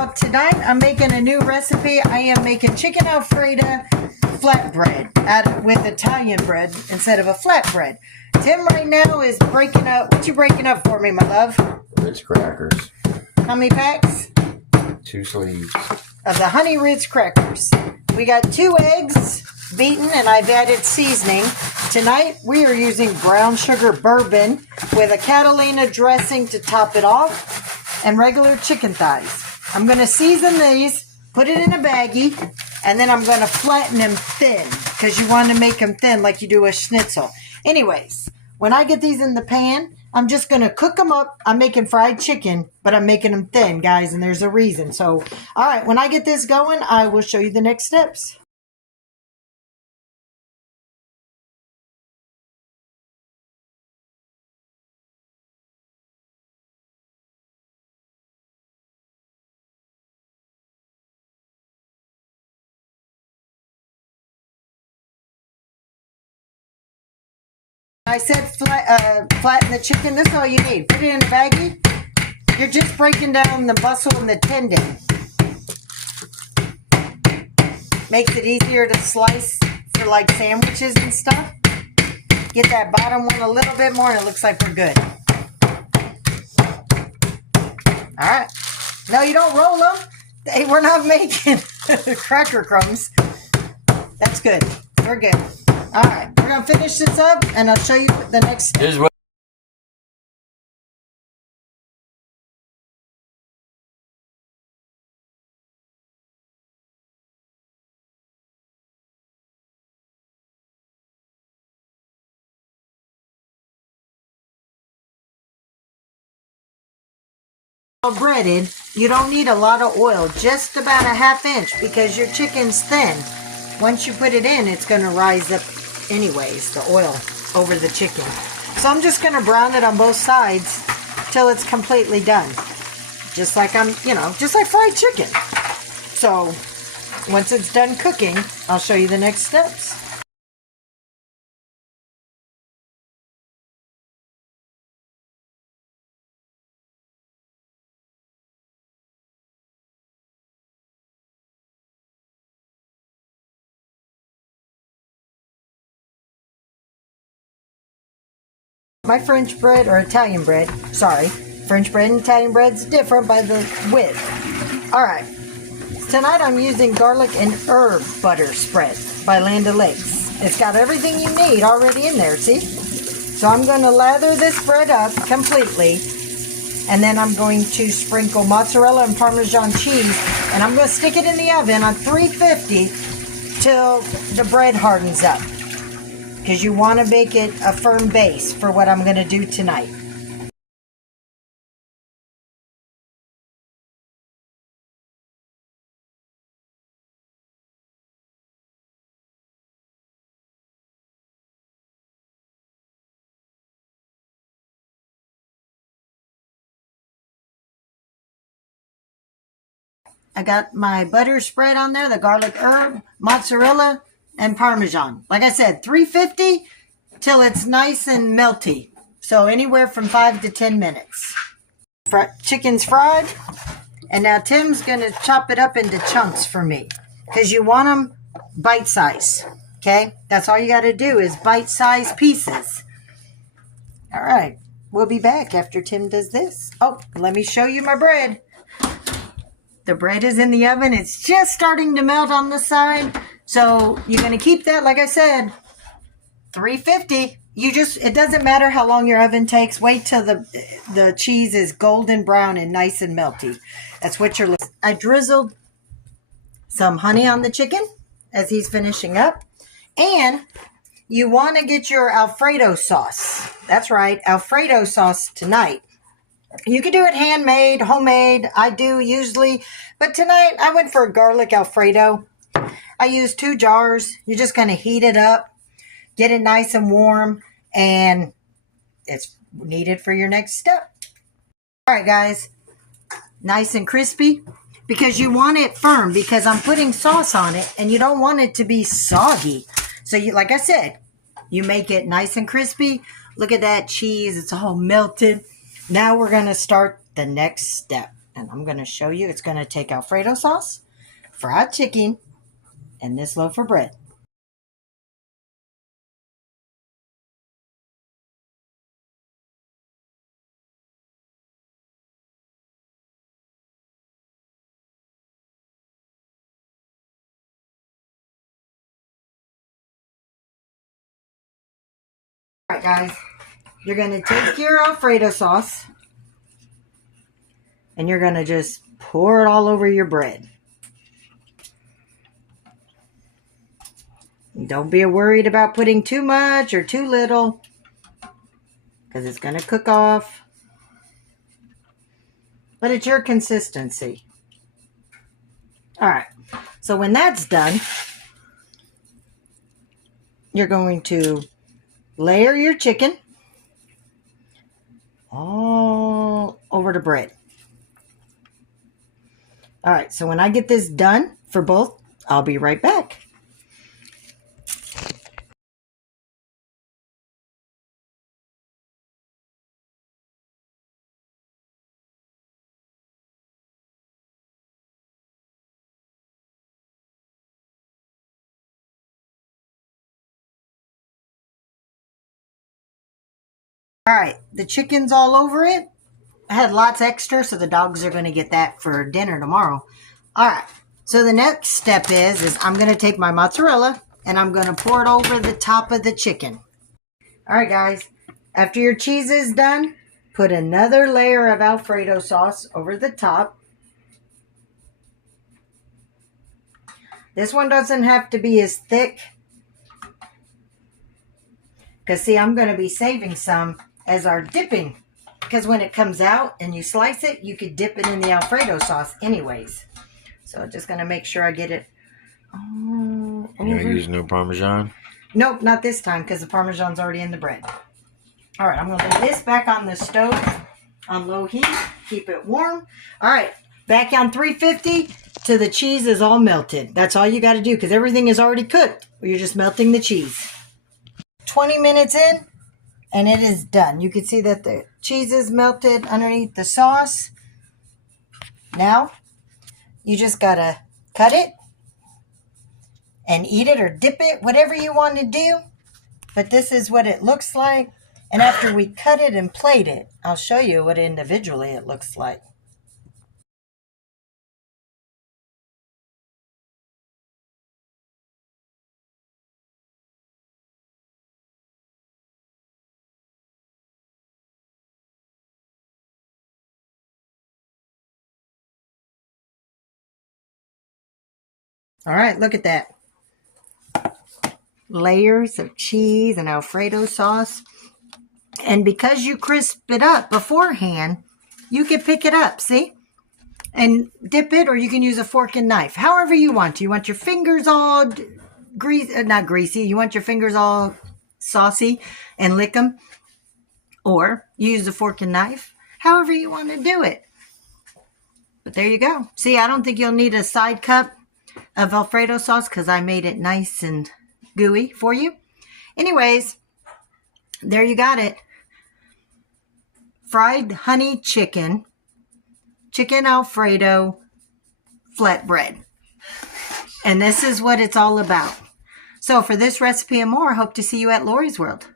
y'all, tonight I'm making a new recipe. I am making chicken Alfredo flatbread with Italian bread instead of a flatbread. Tim right now is breaking up. What you breaking up for me, my love? Ritz crackers. How many packs? 2 sleeves. Of the Honey Ritz crackers. We got 2 eggs beaten and I've added seasoning. Tonight we are using brown sugar bourbon with a Catalina dressing to top it off and regular chicken thighs. I'm going to season these, put it in a baggie, and then I'm going to flatten them thin because you want to make them thin like you do a schnitzel. Anyways, when I get these in the pan, I'm just going to cook them up. I'm making fried chicken, but I'm making them thin, guys, and there's a reason. So, all right, when I get this going, I will show you the next steps. I said flatten the chicken. This is all you need. Put it in a baggie. You're just breaking down the muscle and the tendon. Makes it easier to slice for like sandwiches and stuff. Get that bottom one a little bit more and it looks like we're good. Alright. No, you don't roll them. Hey, we're not making cracker crumbs. That's good. We're good. Alright, we're going to finish this up and I'll show you the next step. Breaded, you don't need a lot of oil, just about a ½ inch because your chicken's thin. Once you put it in, it's going to rise up anyways, the oil over the chicken. So I'm just going to brown it on both sides till it's completely done. Just like just like fried chicken. So once it's done cooking, I'll show you the next steps. My French bread, or Italian bread, sorry. French bread and Italian bread's different by the width. Alright. Tonight I'm using garlic and herb butter spread by Land O'Lakes. It's got everything you need already in there, see? So I'm going to lather this bread up completely. And then I'm going to sprinkle mozzarella and Parmesan cheese. And I'm going to stick it in the oven on 350 till the bread hardens up. Because you want to make it a firm base for what I'm going to do tonight. I got my butter spread on there, the garlic herb, mozzarella, and Parmesan. Like I said, 350 till it's nice and melty. So anywhere from 5 to 10 minutes. Chicken's fried. And now Tim's going to chop it up into chunks for me. Because you want them bite size. Okay? That's all you got to do is bite size pieces. All right. We'll be back after Tim does this. Oh, let me show you my bread. The bread is in the oven. It's just starting to melt on the side. So you're going to keep that, like I said, 350. It doesn't matter how long your oven takes. Wait till the cheese is golden brown and nice and melty. That's what you're looking for. I drizzled some honey on the chicken as he's finishing up. And you want to get your Alfredo sauce. That's right, Alfredo sauce tonight. You can do it handmade, homemade. I do usually. But tonight I went for a garlic Alfredo. I used 2 jars. You're just going to heat it up, get it nice and warm, and it's needed for your next step. All right, guys, nice and crispy because you want it firm because I'm putting sauce on it and you don't want it to be soggy. So like I said, you make it nice and crispy. Look at that cheese. It's all melted. Now we're going to start the next step. And I'm going to show you. It's going to take Alfredo sauce, fried chicken, and this loaf of bread. All right, guys. You're going to take your Alfredo sauce and you're going to just pour it all over your bread. Don't be worried about putting too much or too little because it's going to cook off. But it's your consistency. All right. So when that's done, you're going to layer your chicken all over the bread. All right. So when I get this done for both, I'll be right back. All right, the chicken's all over it. I had lots extra, so the dogs are going to get that for dinner tomorrow. All right, so the next step is I'm going to take my mozzarella and I'm going to pour it over the top of the chicken. All right, guys, after your cheese is done, put another layer of Alfredo sauce over the top. This one doesn't have to be as thick because, see, I'm going to be saving some as our dipping, because when it comes out and you slice it, you could dip it in the Alfredo sauce anyways. So just going to make sure I get it all over. You're gonna use no Parmesan? Nope, not this time because the Parmesan's already in the bread. All right, I'm going to leave this back on the stove on low heat. Keep it warm. All right, back on 350 till the cheese is all melted. That's all you got to do because everything is already cooked. You're just melting the cheese. 20 minutes in. And it is done. You can see that the cheese is melted underneath the sauce. Now, you just got to cut it and eat it or dip it, whatever you want to do. But this is what it looks like. And after we cut it and plate it, I'll show you what individually it looks like. All right, look at that. Layers of cheese and Alfredo sauce. And because you crisp it up beforehand, you can pick it up, see? And dip it, or you can use a fork and knife. However you want to. You want your fingers all not greasy. You want your fingers all saucy and lick them. Or you use a fork and knife. However you want to do it. But there you go. See, I don't think you'll need a side cup of Alfredo sauce because I made it nice and gooey for you. Anyways, there you got it. Fried honey chicken Alfredo flatbread. And this is what it's all about. So for this recipe and more, I hope to see you at Lori's World.